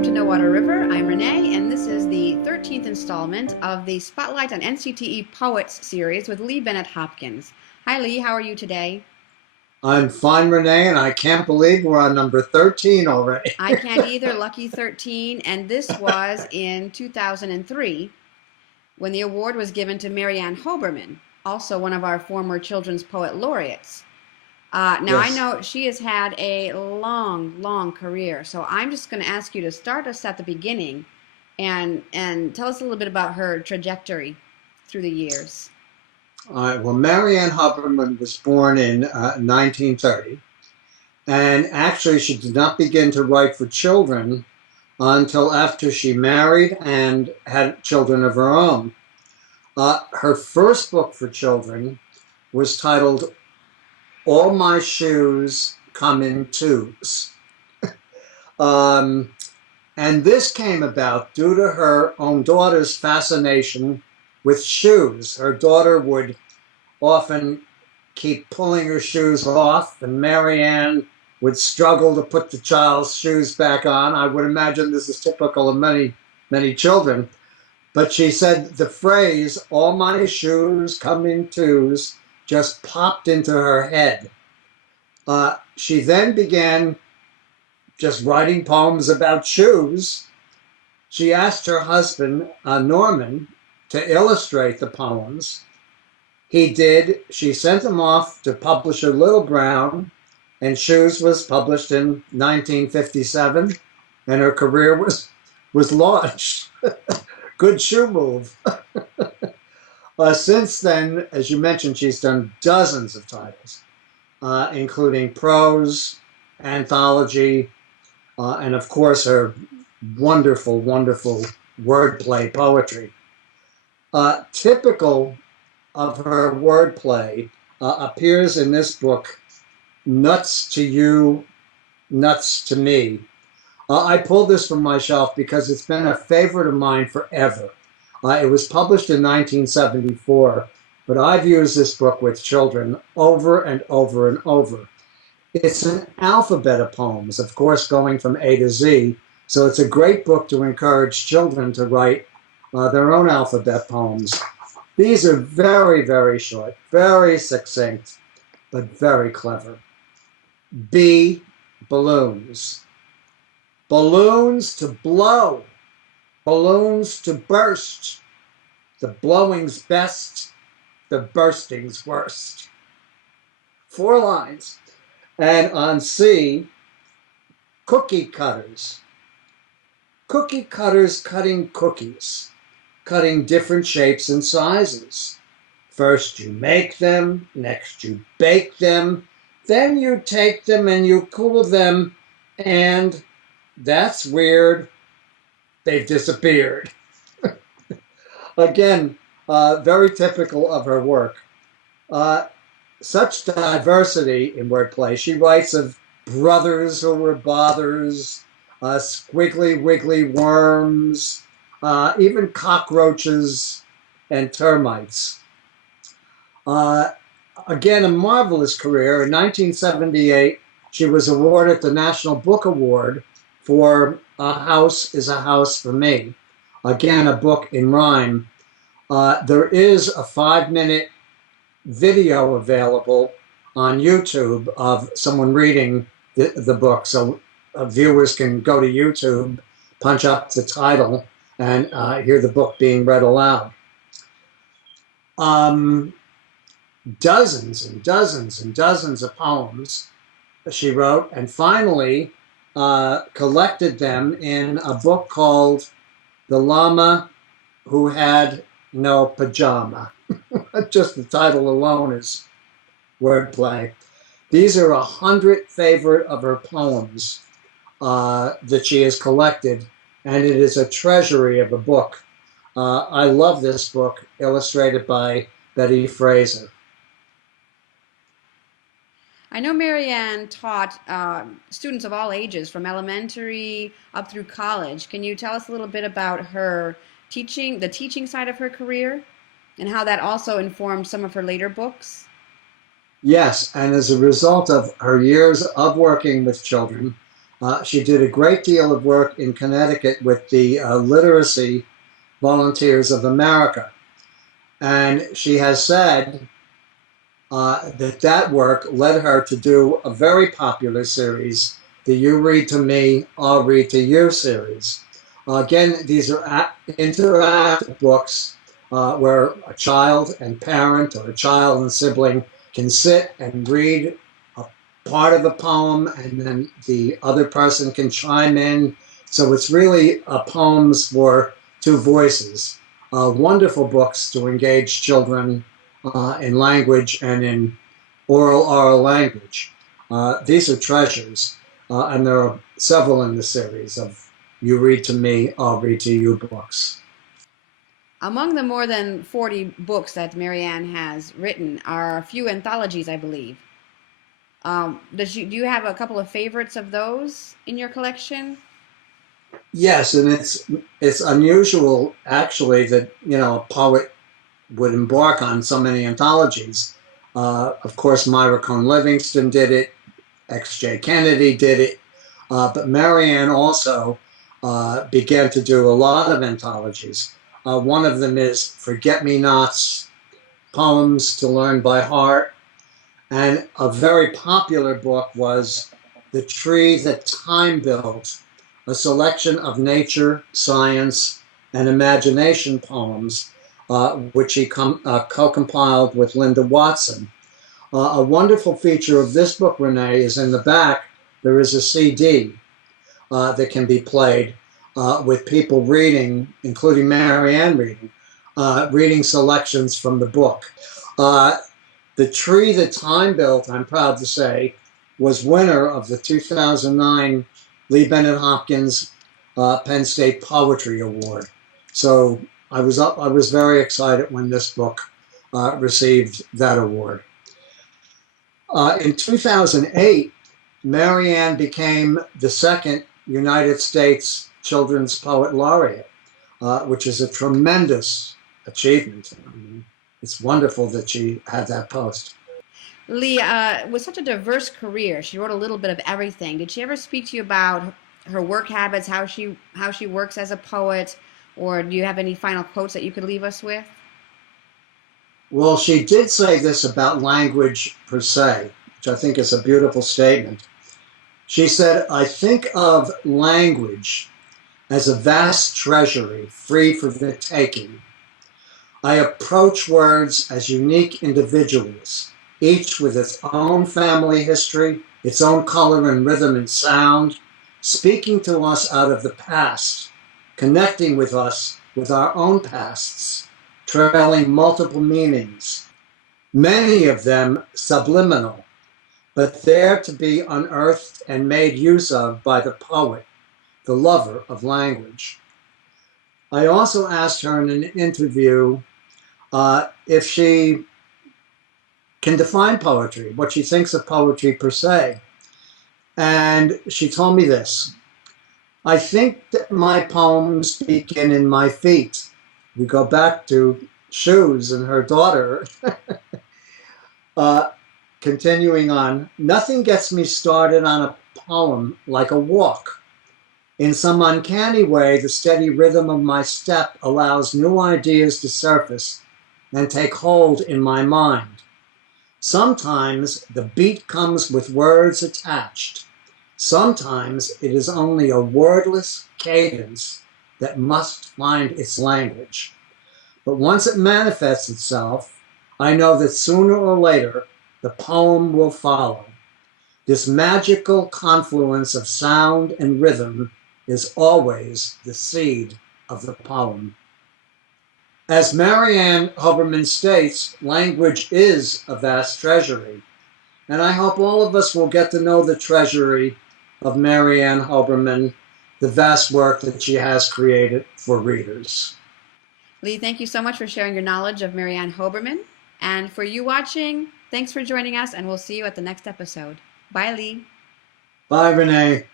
welcome to No Water River. I'm Renee, and this is the 13th installment of the Spotlight on NCTE Poets series with Bennett Hopkins. Hi Lee, how are you today? I'm fine, Renee, and I can't believe we're on number 13 already. I can't either, lucky 13, and this was in 2003 when the award was given to Mary Ann Hoberman, also one of our former Children's Poet Laureates. Now, I Yes. know she has had a long career, so I'm just going to ask you to start us at the beginning and tell us a little bit about her trajectory through the years. All right. Well, Mary Ann Hoberman was born in 1930, and actually she did not begin to write for children until after she married and had children of her own. Her first book for children was titled All My Shoes Come in Twos. And this came about due to her own daughter's fascination with shoes. Her daughter would often keep pulling her shoes off, and Mary Ann would struggle to put the child's shoes back on. I would imagine this is typical of many children. But she said the phrase, all my shoes come in twos, just popped into her head. She then began just writing poems about shoes. She asked her husband, Norman, to illustrate the poems. He did. She sent them off to publisher Little Brown, and Shoes was published in 1957, and her career was launched. Good shoe move. Since then, as you mentioned, she's done dozens of titles, including prose, anthology, and of course her wonderful wordplay poetry. Typical of her wordplay appears in this book, Nuts to You, Nuts to Me. I pulled this from my shelf because it's been a favorite of mine forever. It was published in 1974, but I've used this book with children over and over and over. It's an alphabet of poems, of course, going from A to Z, so it's a great book to encourage children to write their own alphabet poems. These are very short, very succinct, but very clever. B, balloons. Balloons to blow, balloons to burst. The blowing's best, the bursting's worst. 4 lines. And on C, cookie cutters. Cookie cutters cutting cookies, cutting different shapes and sizes. First you make them, next you bake them, then you take them and you cool them, and that's weird, they've disappeared. Again, very typical of her work. Such diversity in wordplay. She writes of brothers who were bothers, squiggly wiggly worms, even cockroaches and termites. Again, a marvelous career. In 1978, she was awarded the National Book Award for A House is a House for Me. Again, a book in rhyme. There is a 5-minute video available on YouTube of someone reading the book, so viewers can go to YouTube, punch up the title, and hear the book being read aloud. Dozens and dozens of poems she wrote, and finally collected them in a book called The Llama Who Had No Pajama. Just the title alone is wordplay. These are 100 favorite of her poems that she has collected, and it is a treasury of a book. I love this book, illustrated by Betty Fraser. I know Mary Ann taught students of all ages, from elementary up through college. Can you tell us a little bit about her teaching, the teaching side of her career, and how that also informed some of her later books? Yes, and as a result of her years of working with children, She did a great deal of work in Connecticut with the Literacy Volunteers of America. And she has said that work led her to do a very popular series, the You Read to Me, I'll Read to You series. Again, these are interactive books where a child and parent or a child and sibling can sit and read a part of the poem, and then the other person can chime in. So it's really poems for two voices. Wonderful books to engage children in language and in oral language. These are treasures, and there are several in the series of You Read to Me, I'll Read to You books. Among the more than 40 books that Mary Ann has written are a few anthologies, I believe. Do you have a couple of favorites of those in your collection? Yes, and it's unusual actually that a poet would embark on so many anthologies. Of course, Myra Cohn Livingston did it. X.J. Kennedy did it. But Mary Ann also began to do a lot of anthologies. One of them is Forget-Me-Nots, Poems to Learn by Heart. And a very popular book was The Tree That Time Built, a selection of nature, science, and imagination poems, which he co-compiled with Linda Watson. A wonderful feature of this book, Renee, is in the back, there is a CD that can be played with people reading, including Mary Ann reading selections from the book. The Tree That Time Built, I'm proud to say, was winner of the 2009 Bennett Hopkins Penn State Poetry Award. So I was very excited when this book received that award. In 2008, Mary Ann became the second United States Children's Poet Laureate, which is a tremendous achievement. I mean, it's wonderful that she had that post. Lee, with such a diverse career, she wrote a little bit of everything. Did she ever speak to you about her work habits, how she works as a poet, or do you have any final quotes that you could leave us with? Well, she did say this about language per se, which I think is a beautiful statement. She said, "I think of language as a vast treasury free for the taking. I approach words as unique individuals, each with its own family history, its own color and rhythm and sound, speaking to us out of the past, connecting with us with our own pasts, trailing multiple meanings, many of them subliminal, but there to be unearthed and made use of by the poet, the lover of language." I also asked her in an interview if she can define poetry, what she thinks of poetry per se. And she told me this: "I think that my poems begin in my feet." We go back to shoes and her daughter. Continuing on, "Nothing gets me started on a poem like a walk. In some uncanny way, the steady rhythm of my step allows new ideas to surface and take hold in my mind. Sometimes the beat comes with words attached. Sometimes it is only a wordless cadence that must find its language. But once it manifests itself, I know that sooner or later the poem will follow. This magical confluence of sound and rhythm is always the seed of the poem." As Mary Ann Hoberman states, language is a vast treasury, and I hope all of us will get to know the treasury of Mary Ann Hoberman, the vast work that she has created for readers. Lee, thank you so much for sharing your knowledge of Mary Ann Hoberman. And for you watching, thanks for joining us, and we'll see you at the next episode. Bye, Lee. Bye, Renee.